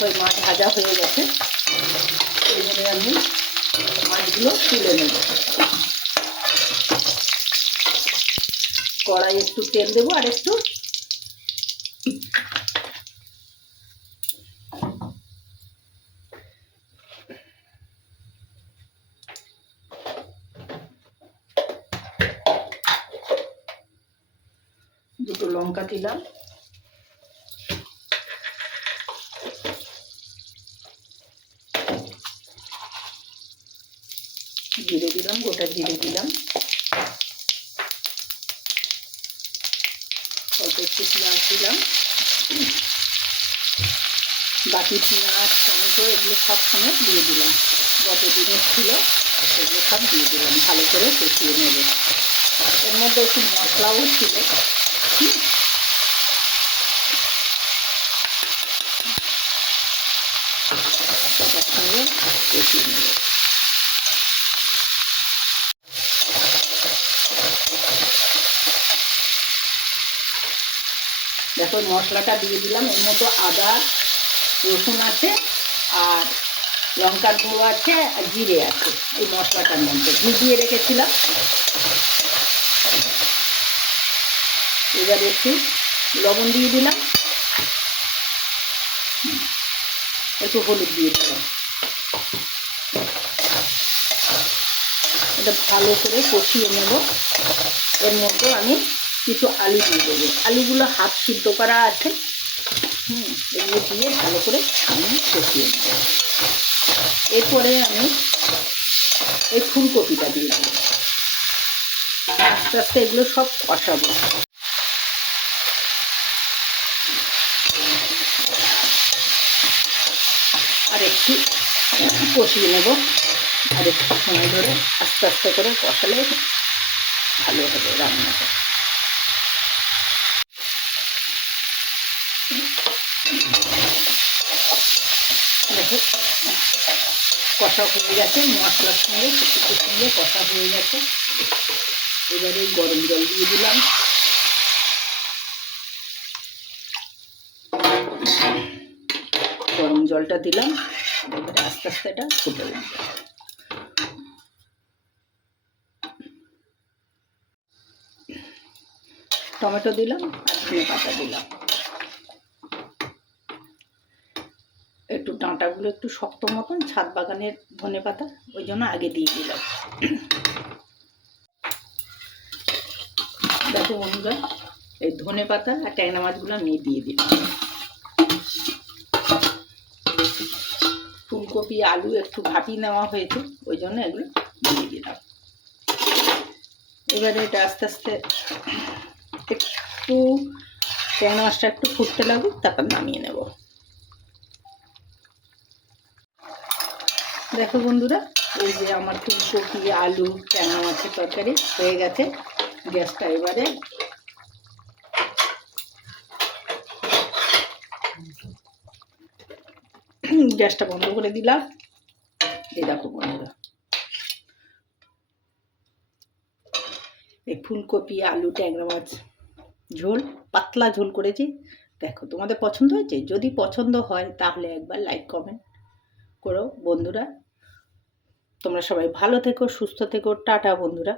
দেখো মাছ ভাজা হয়ে গেছে। এবারে আমি মাছগুলো তুলে নেব। কড়াই একটু তেল দেবো আর একটু দুটো লঙ্কা দিলাম, জিরে দিলাম, গোটা জিরে দিলাম, অল্প একটু পেঁয়াজ দিলাম, বাকি পেঁয়াজ টমেটো এগুলো সব সময় দিয়ে দিলাম, যত জিনিস ছিল সেগুলো সব দিয়ে দিলাম, ভালো করে কষিয়ে নেব। এর মধ্যে একটু মশলাও ছিল, একসঙ্গে কষিয়ে নেব। দেখো মশলাটা দিয়ে দিলাম, এর মধ্যে আদা রসুন আছে আর লঙ্কার গুঁড়ো আছে আর জিরে আছে এই মশলাটার মধ্যে ভিজিয়ে রেখেছিলাম। এবার একটু লবণ দিয়ে দিলাম, একটু হলুদ দিয়ে দিলাম। এটা ভালো করে কষিয়ে নেব। এর মধ্যে আমি কিছু আলু দিয়ে দেবো, আলুগুলো হাফ সিদ্ধ করা আছে, এগুলো দিয়ে ভালো করে আমি কষিয়ে নেব। এরপরে আমি এই ফুলকপিটা দিয়ে দেবো, আস্তে আস্তে এগুলো সব কষাবো। আর একটু কষিয়ে নেব, আর একটু সময় ধরে আস্তে আস্তে করে কষালে ভালো হবে রান্নাটা। দেখো কষা হয়ে গেছে, মশলার সঙ্গে শুকুর সঙ্গে কষা হয়ে গেছে। এবারে গরম জল দিয়ে দিলাম, গরম জলটা দিলাম, এবারে আস্তে আস্তে এটা ফুটে উঠবে। টমেটো দিলাম আর ধনে পাতা দিলাম, একটু ডাঁটাগুলো একটু শক্ত মতন, ছাদ বাগানের ধনে পাতা, ওই জন্য আগে দিয়ে দিলাম। দেখো বন্ধুরা, এই ধনে পাতা আর ট্যাংরা মাছগুলো আমি দিয়ে দিলাম। ফুলকপি আলু একটু ভাপিয়ে নেওয়া হয়েছে, ওই জন্য এগুলো দিয়ে দিলাম। এবারে এটা আস্তে আস্তে একটু ট্যাংরা মাছটা একটু ফুটতে লাগুক, তারপর নামিয়ে নেব। দেখো বন্ধুরা, এই যে আমার ফুলকপি আলু ট্যাংরা মাছের তরকারি হয়ে গেছে। গ্যাসটা এবারে গ্যাসটা বন্ধ করে দিলাম। এই দেখো বন্ধুরা, এই ফুলকপি আলু ট্যাংরা মাছ ঝোল, পাতলা ঝোল করেছি। দেখো তোমাদের পছন্দ হয়েছে? যদি পছন্দ হয় তাহলে একবার লাইক কমেন্ট করো বন্ধুরা। তোমরা সবাই ভালো থেকো, সুস্থ থেকো। টাটা বন্ধুরা।